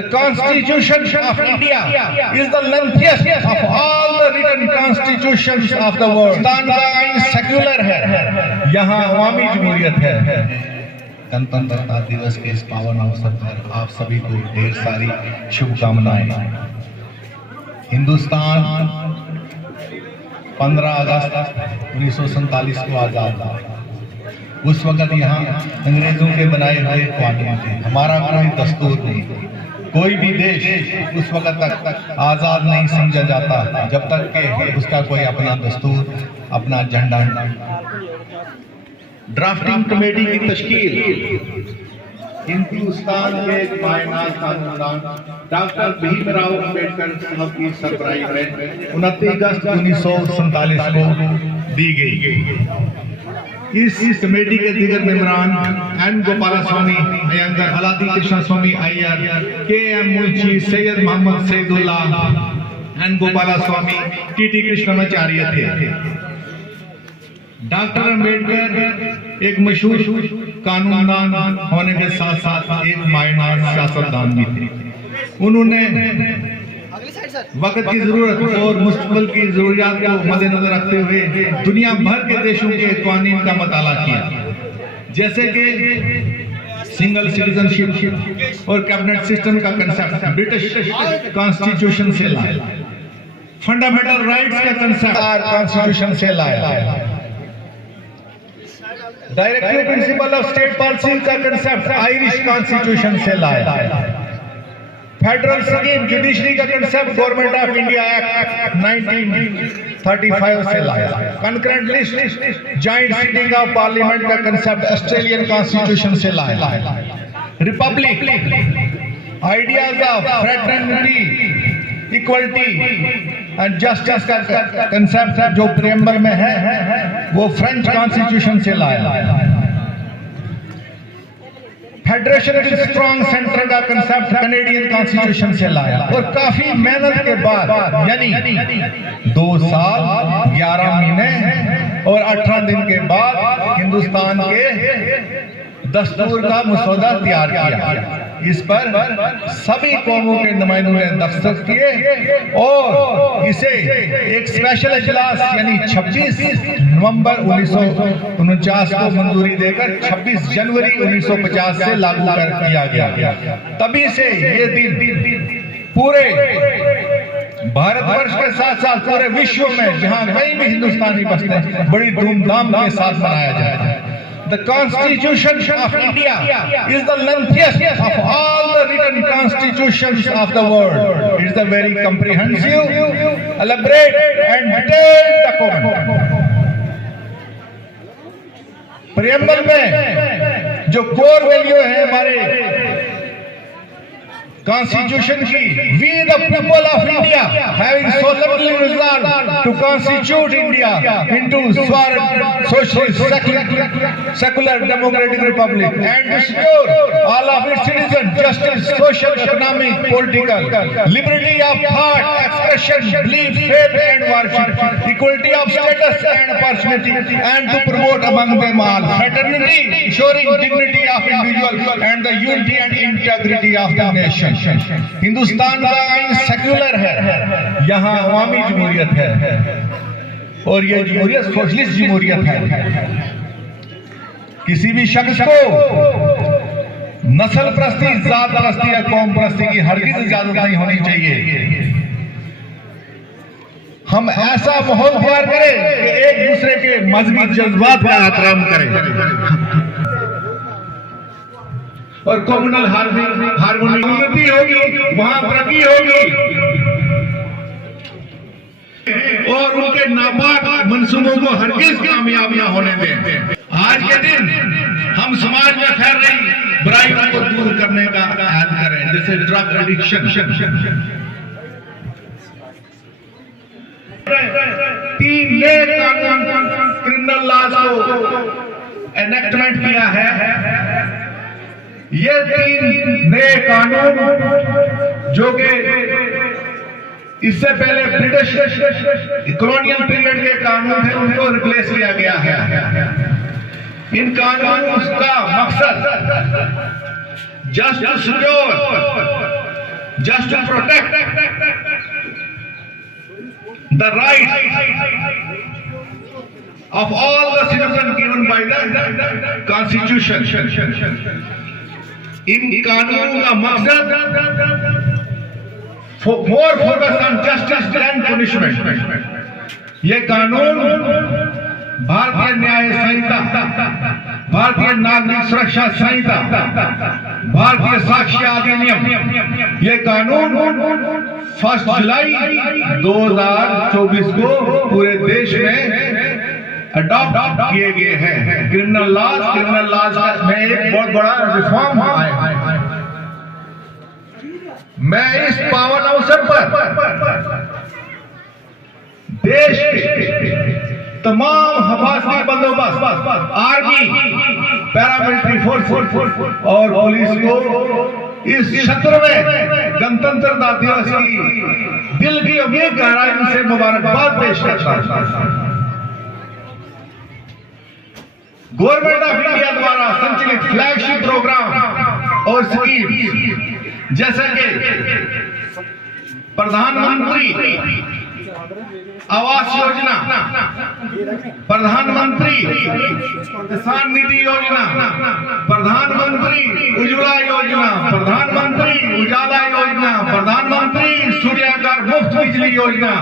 The Constitution of India is the lengthiest of all the written constitutions of the world. Hindustan का आईन secular है, यहाँ अवामी जमहूरियत है। गणतंत्रता दिवस के इस पावन अवसर पर आप सभी को ढेर सारी शुभकामनाएं। हिंदुस्तान 15 अगस्त 1947 को आजाद हुआ। उस वक्त यहाँ अंग्रेजों के बनाए हुए कानून थे, हमारा कोई दस्तूर नहीं। कोई भी देश उस वक्त तक आजाद नहीं समझा जाता जब तक कि उसका कोई अपना दस्तूर, अपना झंडा। ड्राफ्टिंग कमेटी की तश्कील हिंदुस्तान के कायनात कानूनदान डॉक्टर भीमराव अंबेडकर साहब की सरबराही में 29 अगस्त 1947 को दी गई। इस कमेटी के दीगर मेंबरान N Gopalaswami Ayyangar, Alladi Krishnaswami Ayyar, K M Munshi, Syed Mohammad Saadulla, N Gopalaswami, T Krishnachari थे। डॉक्टर अंबेडकर एक मशहूर कानूनदान होने के साथ साथ एक मायनार सियासतदान भी थे। उन्होंने वक्त की जरूरत और मुस्तकबिल की जरूरियात को मद्देनजर रखते हुए दुनिया भर के देशों के कानून का मताला किया, जैसे कि सिंगल सिटीजनशिप और कैबिनेट सिस्टम का कंसेप्ट ब्रिटिश कॉन्स्टिट्यूशन से लाया, फंडामेंटल राइट्स का कंसेप्ट कॉन्स्टिट्यूशन से लाया, directive principle of state policy का कंसेप्ट आयरिश कॉन्स्टिट्यूशन से लाया, फेडरल स्कीम जुडिशरी का concept government of India act 1935 से लाया, concurrent list joint sitting of parliament का कंसेप्ट ऑस्ट्रेलियन कॉन्स्टिट्यूशन से लाया, Republic ideas of fraternity, equality and justice का कंसेप्ट जो प्रेम्बल में है वो फ्रेंच कॉन्स्टिट्यूशन से लाया, फेडरेशन विद स्ट्रॉन्ग सेंटर का कंसेप्ट कैनेडियन कॉन्स्टिट्यूशन से लाया। और काफी मेहनत के बाद यानी 2 साल 11 महीने और 18 दिन के बाद हिंदुस्तान के दस्तूर का मसौदा तैयार किया। इस पर सभी कौमों के नुमाइंदों ने दस्तखत किए और इसे एक स्पेशल इजलास यानी 26 नवंबर 1949 को मंजूरी देकर 26 जनवरी 1950 से लागू किया गया। तभी से ये दिन पूरे भारतवर्ष के साथ साथ पूरे विश्व में जहां कहीं भी हिंदुस्तानी बसते हैं बड़ी धूमधाम के साथ मनाया जाता है। The Constitution of India is the lengthiest of all the written constitutions of the world. It is a very comprehensive, elaborate and detailed document. Preamble में जो core value है हमारे Constitution की, we the people of India having solemnly resolved to constitute India into socialist, secular democratic republic and to secure all of its citizens justice, social, economic, political, liberty of thought, expression, belief, faith and worship, equality of status and opportunity, and to promote among them all fraternity, ensuring dignity of individual and the unity and integrity of the nation. Hindustan का आईन secular है, यहाँ अवामी जमहूरियत है और ये जमहूरियत socialist जमहूरियत है। किसी भी शख्स को नस्ल परस्ती, जात परस्ती या कौम परस्ती की हरगिज़ इजाजत नहीं होनी चाहिए। हम ऐसा माहौल तैयार करें कि एक दूसरे के मजहबी जज्बात का एहतराम करें और कम्युनल हार्मोनी उन्नति होगी, वहां तरक्की होगी और उनके नापाक मंसूबों को हरगिज़ कामयाब न होने दें। आज के दिन हम समाज में फैल रही बुराइयों को दूर करने का अहद करें, जैसे ड्रग एडिक्शन। 3 नए कानून क्रिमिनल लॉज को एनेक्टमेंट किया है। ये 3 नए कानून जो कि इससे पहले ब्रिटिश कॉलोनियल पीरियड के कानून थे उनको रिप्लेस किया गया है। इन कानूनों का मकसद just to secure just to protect the rights of all the citizens given by the Constitution. इन कानूनों का मकसद more focus on justice than punishment. ये कानून भारतीय न्याय संहिता, भारतीय नागरिक सुरक्षा संहिता, भारतीय साक्ष्य अधिनियम, ये कानून 1 जुलाई 2024 को पूरे देश में अडॉप्ट किए गए हैं। क्रिमिनल लॉज में एक बहुत बड़ा रिफॉर्म आया है। मैं इस पावन अवसर पर देश के तमाम हिफाजती बंदोबस्त, आर्मी, पैरामिलिट्री फोर्स और पुलिस को इस क्षेत्र में गणतंत्र दिवस की दिल की अमीर गहराई से मुबारकबाद पेश करता हूं। गवर्नमेंट ऑफ इंडिया द्वारा संचालित फ्लैगशिप प्रोग्राम और स्कीम जैसे कि प्रधानमंत्री आवास योजना, प्रधानमंत्री किसान निधि योजना, प्रधानमंत्री उज्ज्वला योजना, प्रधानमंत्री उजाला योजना, प्रधानमंत्री सूर्यागर मुफ्त बिजली योजना,